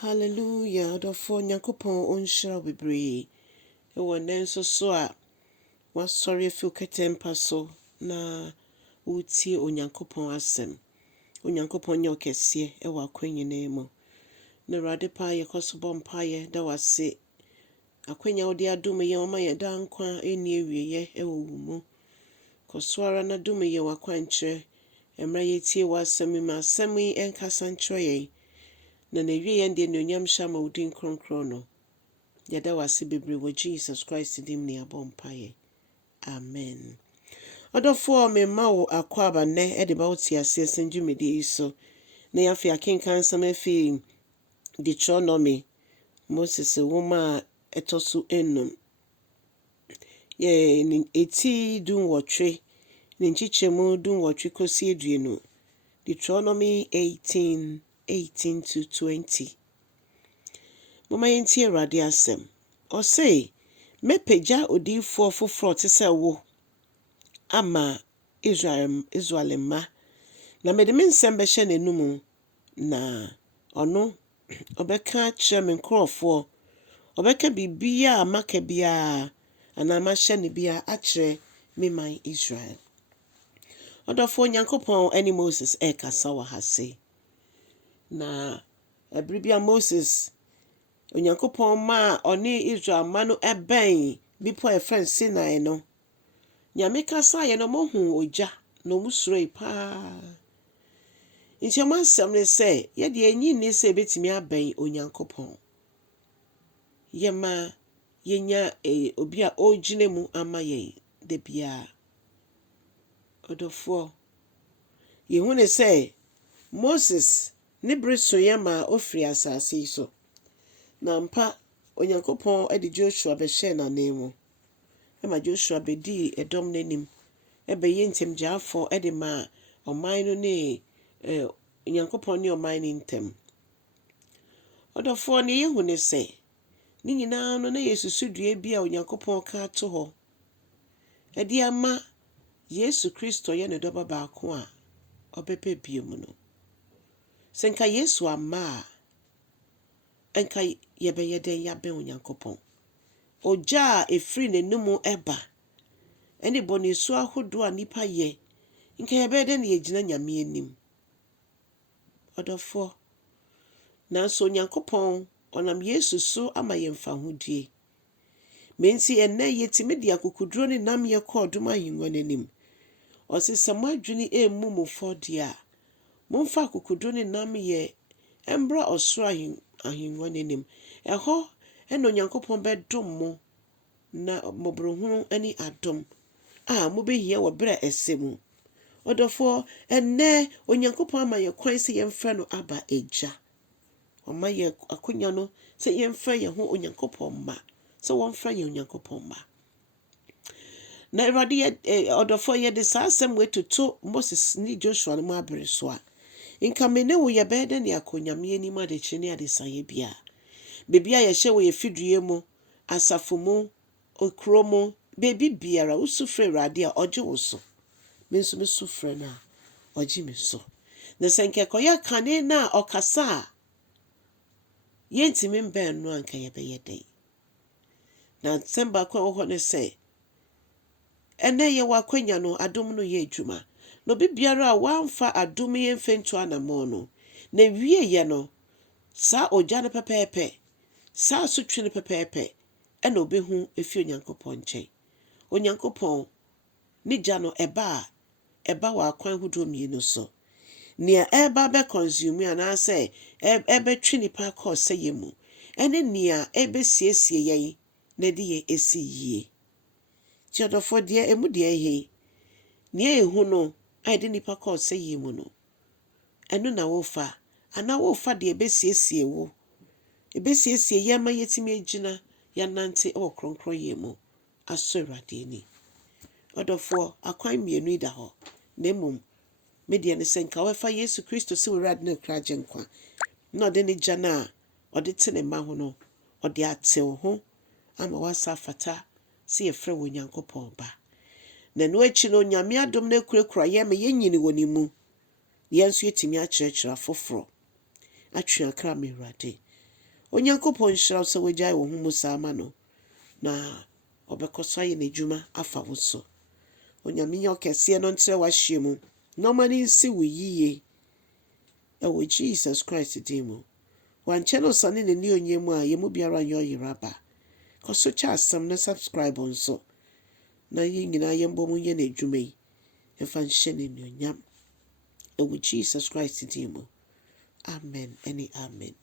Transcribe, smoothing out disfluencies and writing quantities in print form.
Hallelujah. Odofo Nyankopon onhyira bebree. Ewo nenso so a wasɔre afi ketempa so na utie Onyankopon asɛm. Onyankopon nyɛ okɛseɛ ewa akwanyina mu. Na Awurade pa yɛkɔso bɔ mpaeɛ da wase. Akwanya wode adom yɛ ɔma yɛ da nkwa eni awieyɛ ewo mu. Kɔsoara na dom yɛ wakwankyerɛ. Emra yɛtie wasɛm mu asɛm yi enkasa nkyerɛ yɛn. Na wie yɛn de nonyam hyɛ ma udin kronkron no. Yɛda wase bebree wɔ Jesus Christ dim ne abɔ mpaeɛ. Amen. Odofo me ma wo akwaba ne de ba wo tie ase senjumedi yi so. Na yafi akenkan sam afi Deuteronomy Moses woma etoso enum. Ye ni eti dun wotwe ni nchichemu dun wotwe kosi aduonu. Deuteronomy 18 to 20. Mama yentie Awurade asɛm. Ɔse, mepagya odiyifuɔ foforɔ te sɛ wo ama Israel ma. Na mede me nsɛm bɛhyɛ n'anum na ɔno ɔbɛka kyerɛ me nkurɔfoɔ. Ɔbɛka bibia maka bia ana mahyɛ ne bia akyerɛ me man Israel. Ɔdɔfo Nyankopɔn ani Moses kasa wɔ ha se. Na ebribia Moses Onyankopɔn ma ɔne Israel ma no ɛbɛn bipo efren Sinai no. Nyame kasa yɛ no mohu ogya no musuroi pa. Nti ɔmansɛm ne sɛ yɛde enyi ne sɛ betimi abɛn Onyankopɔn. Yɛma yenya obi a ɔgyina mu ama yɛn de bia. Ɔdɔfo yehu ne sɛ Moses ne breso yɛma ofiri asase yi so. Na mpa Onyankopɔn de Joshua bɛhyɛ n'anan mu. Ema Joshua bedi edom n'anim. Ɛbɛyɛ ntemgyafo de ma ɔman no ne Onyankopɔn ne ɔman ne ntem. Ɔdɔfo ne yehu ne sɛ ne nyinaa no na yesusudua bi a Onyankopɔn ka to hɔ. Ɛde ama Yesu Kristo yɛ ne dɔba baako a ɔbɛpɛ biom no. Sɛ nka Yesu amma enka yɛbɛyɛ den yɛabɛn Onyankopɔn. Ogya a efiri n'anum ɛba ɛne bɔnesu ahodoɔ a nipa yɛ nka yɛbɛyɛ den yɛgyina Nyame anim. Ɔdɔfo nanso Onyankopɔn ɔnam Yesu so ama yɛmfa hodie. Menti ennɛ yɛtimi de akokuduro ne nam yɛkɔ ɔdom ahengua n'anim. Ɔse sɛ mo adwene emmu mo fɔde a momfa akokuduro ne nam yɛ embra ɔsoro ahengua n'anim. Ɛhɔ ɛna Onyankopɔn bɛdom mo na mobrohunu ani adom a mobɛhia wɔ bere ɛsɛ mu. Ɔdɔfo ennɛ Onyankopɔn ama yɛ kwan sɛ yɛmfrɛ no aba agya. Ɔma yɛ akonya no sɛ yɛmfrɛ yɛn ho Onyankopɔn ma. Sɛ wɔmfrɛ yɛn Onyankopɔn ma. Na Awurade ɔdɔfo yɛde saa asɛm wetoto Moses ne Joshua no mu abere so a. Nka me ne wo yɛbɛyɛ den ne akonyame anim adekye ne adesayɛ bia. Bebi a yɛhyɛ wɔ efidue mu, asafo mu, okuro mu, bebi biara usufrɛ Awurade a ɔgye wo so. Me nso me sufrɛ na ɔgye me so. Na sɛ nka kɔyɛ kane na ɔkasa a yɛntimi mbɛn no anka yɛbɛyɛ den. Na nsɛm baako a wɔ hɔ ne sɛ ɛnɛ yɛwɔ akwanya no adom no yɛ adwuma. No bibiara a wamfa adom yɛ mfentu anamɔ no. Na wie yɛ no saa ogya no pɛpɛɛpɛ. Saa sotwe no pɛpɛɛpɛ. Ɛna obehu efi Onyankopɔn nkyɛn. Onyankopɔn ne gya no ɛba wɔ akwan hodo mmienu so. Nea ɛba bɛ consume anaasɛ ɛbɛtwe nipa akɔ sɛyɛ mu. Ɛne nea ɛbɛsiesie yɛn na de yɛ esi yie. Ti ɔdɔfo deɛ emu deɛ ɛyɛ. Nea ehu no a de nipa kɔ sɛyɛ mu no. Ɛno na wofa. Ana wofa deɛ ɛbɛsiesie wo. Ɛbɛsiesie yɛn ma yɛtimi agyina yɛnante wɔ kronkron yɛ mu. Aso Awurade ani. Ɔdɔfo akwan mmienu da hɔ. Na mmom media ne sɛ nka wɔfa Yesu Kristo sɛ Awurade ne kragye nkwa. Na ɔde ne gya na ɔde te ne ma ho no. Ɔde atew ho ama wasa fata sɛ yɛfrɛ wɔ Onyankopɔn ba. Na no akyi no Nyame adom na kurakura yɛ ma yɛnyini wɔ ne mu. Yɛn nso yɛtimi akyerɛkyerɛ afoforo. Atwe akra me Awurade. onyankopɔn hyira sɛ wagyae wo ho mu saa ma no na ɔbɛkɔ so ayɛ n'adwuma afa wo so. Onyame nyɛ ɔkɛseɛ no ntrɛ w'ahyia mu na ɔma no nsi wo yie ɛwɔ Jesus Christ din mu. Wankyɛ no sɔne n'ani onyam mu a yɛmu biara nyɛ ɔyeraba. Kɔ so kyɛ asɛm na subscribe nso na yɛn nyinaa yɛmbɔ mu yɛ n'adwuma yi ɛfa nhyɛ n'anuonyam ɛwɔ Jesus Christ din mu. Amen ɛne amen.